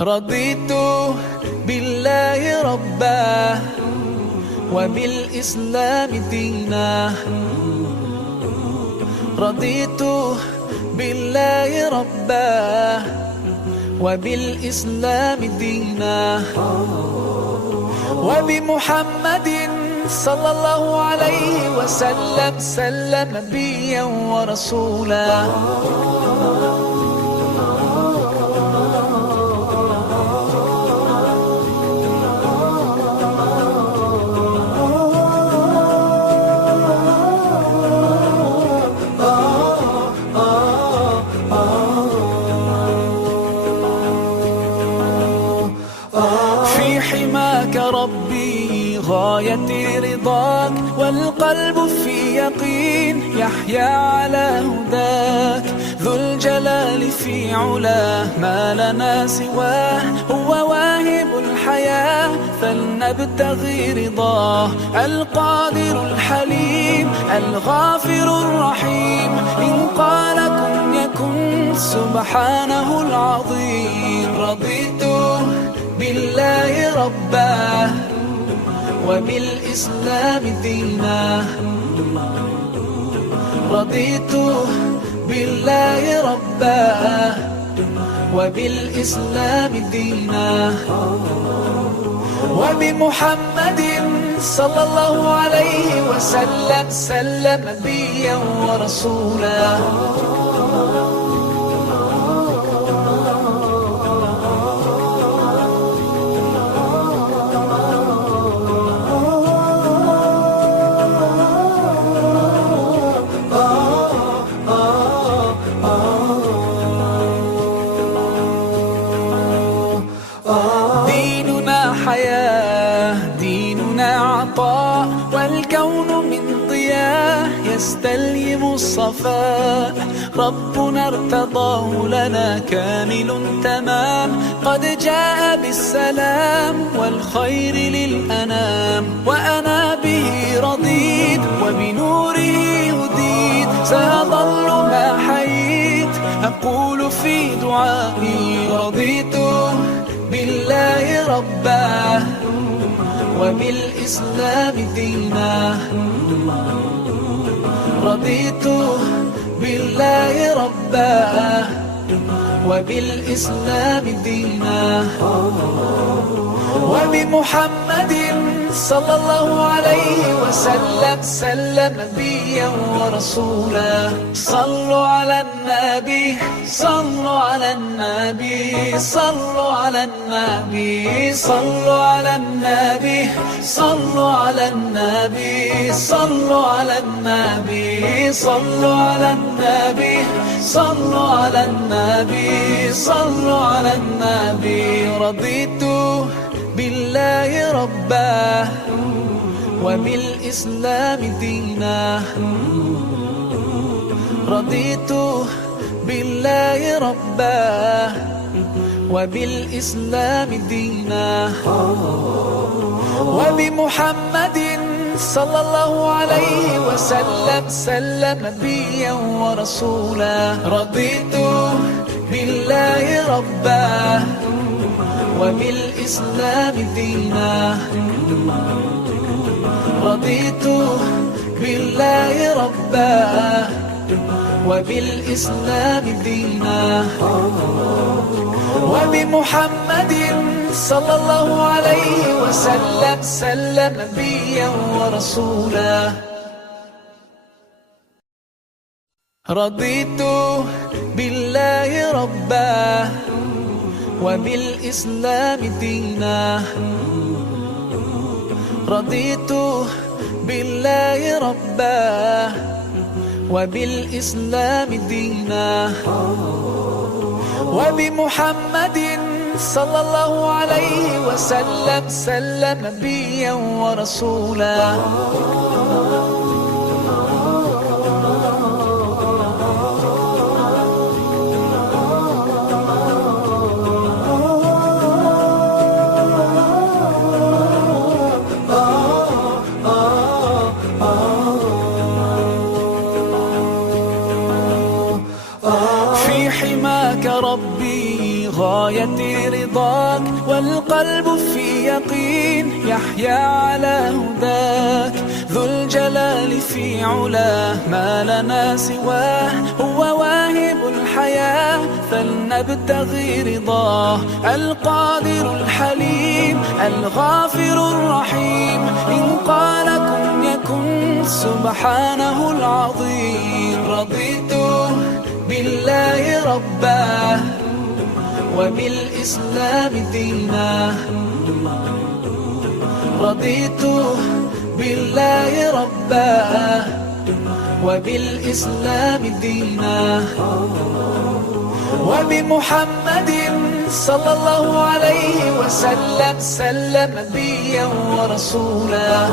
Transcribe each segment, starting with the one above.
رضيت بالله ربا وبالإسلام دينا. رضيت بالله ربا وبالإسلام دينا، وبمحمد صلى الله عليه وسلم نبيا ورسولا. في حماك ربي غايتي رضاك، والقلب في يقين يحيا على هداك. ذو الجلال في علاه ما لنا سواه، هو واهب الحياة فلنبتغي رضاه. القادر الحليم الغافر الرحيم، إن قال كن يكن سبحانه العظيم. رضيت بالله ربا وبالإسلام دينا. رضيت بالله ربا وبالإسلام دينا، وبمحمد صلى الله عليه وسلم نبيا ورسولا. ديننا حياة، ديننا عطاء، والكون من ضياء يستلهم الصفاء. ربنا ارتضاه لنا كامل تمام، قد جاء بالسلام والخير للأنام. وأنا به رضيت وبنوره هديت، سأظل ما حييت أقول في دعائي. رضيت بالله ربا وبالإسلام دينا. رضيت بالله ربا وبالإسلام دينا، وبمحمد صلى الله عليه وسلم نبيا ورسولا. صلوا على النبي، صلوا على النبي، صلوا على النبي، صلوا على النبي، صلوا على النبي، صلوا على النبي، صلوا على النبي، صلوا على النبي، صلوا على النبي. رضيت بالله ربا وبالإسلام دينا. رضيت بالله ربا وبالإسلام دينا، وبمحمد صلى الله عليه وسلم نبيا ورسولا. رضيت بالله ربا وبالإسلام دينا. رضيت بالله ربا وبالإسلام دينا، وبمحمد صلى الله عليه وسلم نبيا ورسولا. رضيت بالله ربا وبالإسلام دينا. رضيت بالله ربا وبالإسلام دينا، وبمحمد صلى الله عليه وسلم نبيا ورسولا. في حماك ربي غايتي رضاك، والقلب في يقين يحيا على هداك. ذو الجلال في علاه ما لنا سواه، هو واهب الحياة فلنبتغي رضاه. القادر الحليم الغافر الرحيم، إن قال كن يكن سبحانه العظيم. رضيت بالله ربا وبالإسلام دينا، رضيت بالله ربا وبالإسلام دينا، وبمحمد صلى الله عليه وسلم سلم نبيا ورسولا.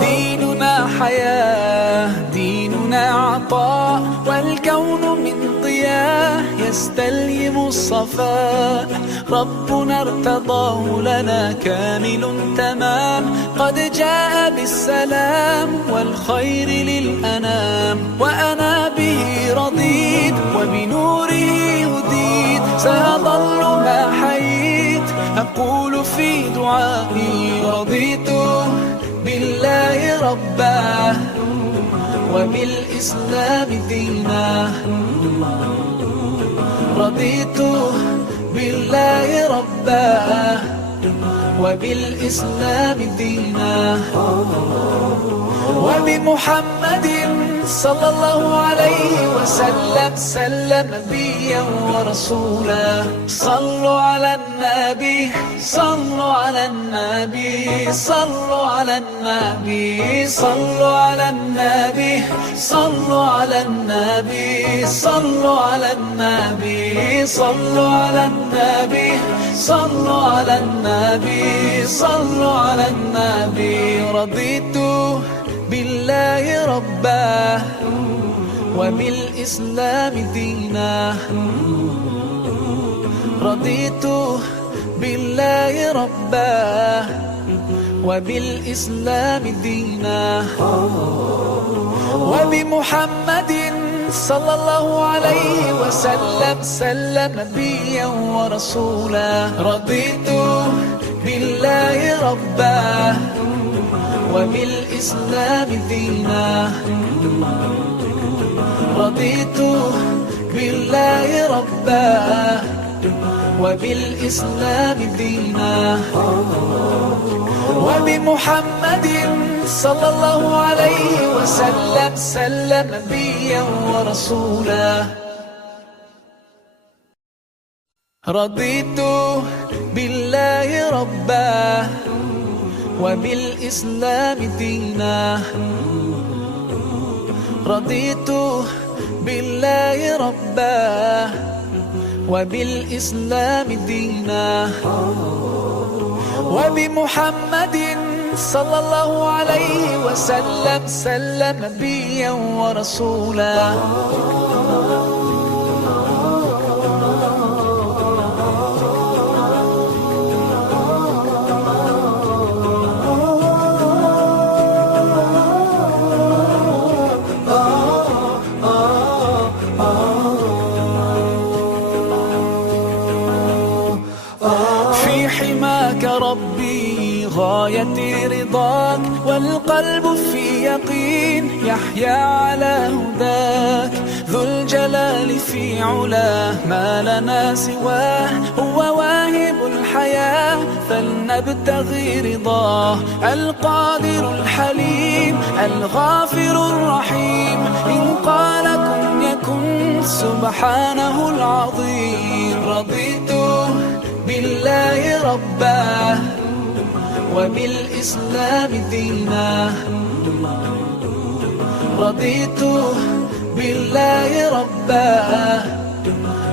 ديننا حياة، ديننا عطاء، والكون من ضياء يستلهم الصفاء. ربنا ارتضاه لنا كامل تمام، قد جاء بالسلام والخير للأنام. وأنا به رضيت وبنوره هديت، سأظل ما حييت أقول في دعائي. رضيت بالله ربا وبالإسلام دينا، رضيت بالله ربا وبالإسلام دينا، وبمحمد صلى الله عليه وسلم سلم نبيا ورسولا. صلوا على النبي، صلوا على النبي، صلوا على النبي، صلوا على النبي، صلوا على النبي، صلوا على النبي، صلوا على النبي، صلوا على النبي، صلوا على النبي. رضيت بالله ربا وبالإسلام دينا، رضيت بالله ربا وبالإسلام دينا، وبمحمد صلى الله عليه وسلم سلم نبيا ورسولا. رضيت بالله ربا وبالإسلام دينا، رضيت بالله ربا وبالإسلام دينا، وبمحمد صلى الله عليه وسلم سلم نبيا ورسولا. رضيت بالله ربا وبالإسلام دينا، رضيت بالله ربا وبالإسلام دينا، وبمحمد صلى الله عليه وسلم سلم نبيا ورسولا. في حماك ربي غايتي رضاك، والقلب في يقين يحيا على هداك. ذو الجلال في علاه ما لنا سواه، هو واهب الحياة فلنبتغي رضاه. القادر الحليم الغافر الرحيم، إن قال كن يكن سبحانه العظيم. رضيت بالله ربا وبالإسلام دينا، رضيت بالله ربا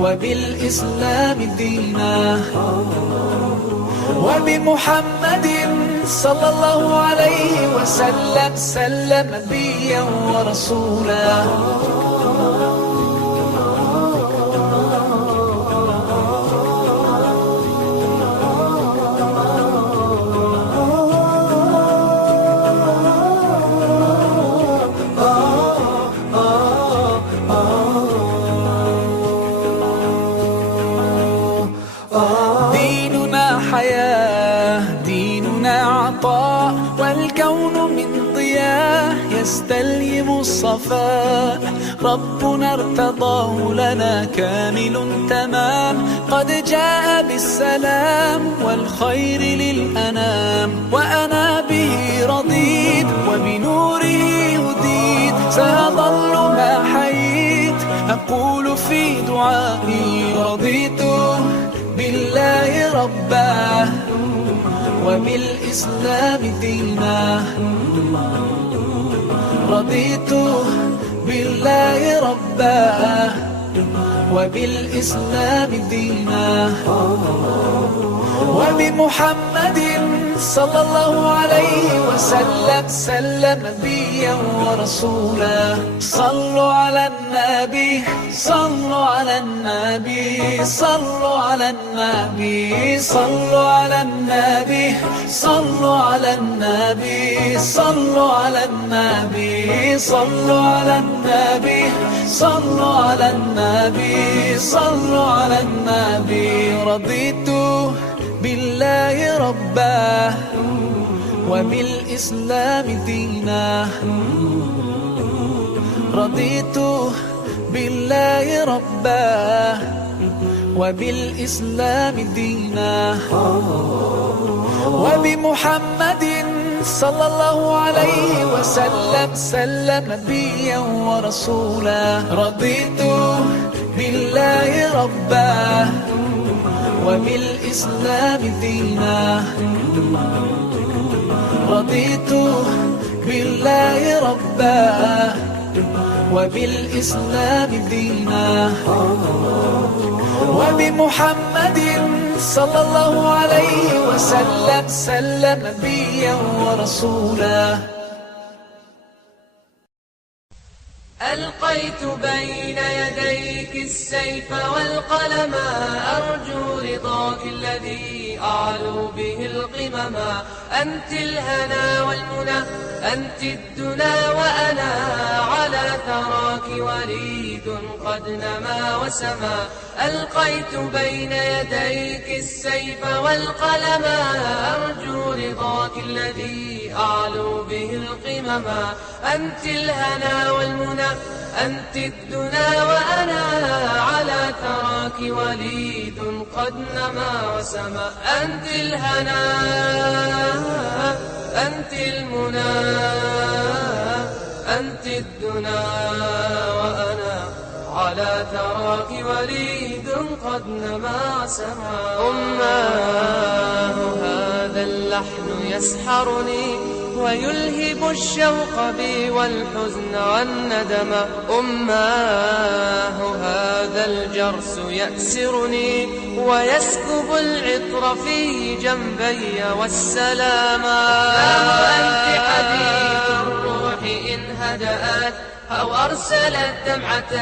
وبالإسلام دينا، وبمحمد صلى الله عليه وسلم سلم نبيا ورسولا. نستلهم الصفاء. ربنا ارتضاه لنا كامل تمام، قد جاء بالسلام والخير للأنام. وأنا به رضيت وبنوره هديت، سأظل ما حييت أقول في دعائي رضيت بالله ربا وبالإسلام دينا. رضيت بالله ربا وبالإسلام دينا، وبمحمد صلى الله عليه وسلم سلم نبيا ورسولا. صلوا على النبي، صلوا على النبي، صلوا على النبي، صلوا على النبي، صلوا على النبي، صلوا على النبي، صلوا على النبي، صلوا على النبي، صلوا على النبي. رضيت بالله ربا وبالإسلام دينا. رضيت بالله ربا وبالإسلام دينا، وبمحمد صلى الله عليه وسلم سلم نبيا ورسولا. رضيت بالله ربا وبالإسلام دينا. رضيت بالله ربا وبالإسلام دينا، وبمحمد صلى الله عليه وسلم سلم نبيا ورسولا. ألقيت بين يديك السيف والقلم، أرجو رضاك الذي أعلو به القمم. أنت الهنا والمنى، أنت الدنا وأنا على ثراك وليد قد نما وسما. ألقيت بين يديك السيف والقلم، أرجو رضاك الذي أعلو به القمم. أنت الهنا والمنى، أنت الدنا وأنا على ثراك وليد قد نما وسما. أنت الهنا، أنت المنى، أنت الدنا وأنا على ثراك وليد قد نما وسما. أماه هذا اللحن يسحرني ويلهب الشوق بي والحزن والندم. أماه هذا الجرس يأسرني ويسكب العطر في جنبي والسلاما. أنت حديث الروح إن هدأت أو أرسلت دمعة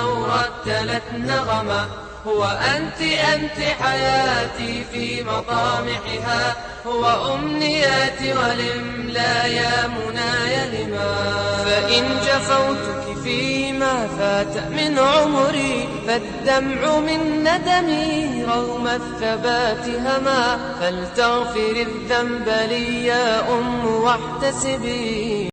أو رتلت نغمة. هو أنت حياتي في مطامحها، هو أمنياتي ولملا يا مناي لما. فإن جفوتك فيما فات من عمري، فالدمع من ندمي رغم الثبات هما. فلتغفر الذنب لي يا أم واحتسبي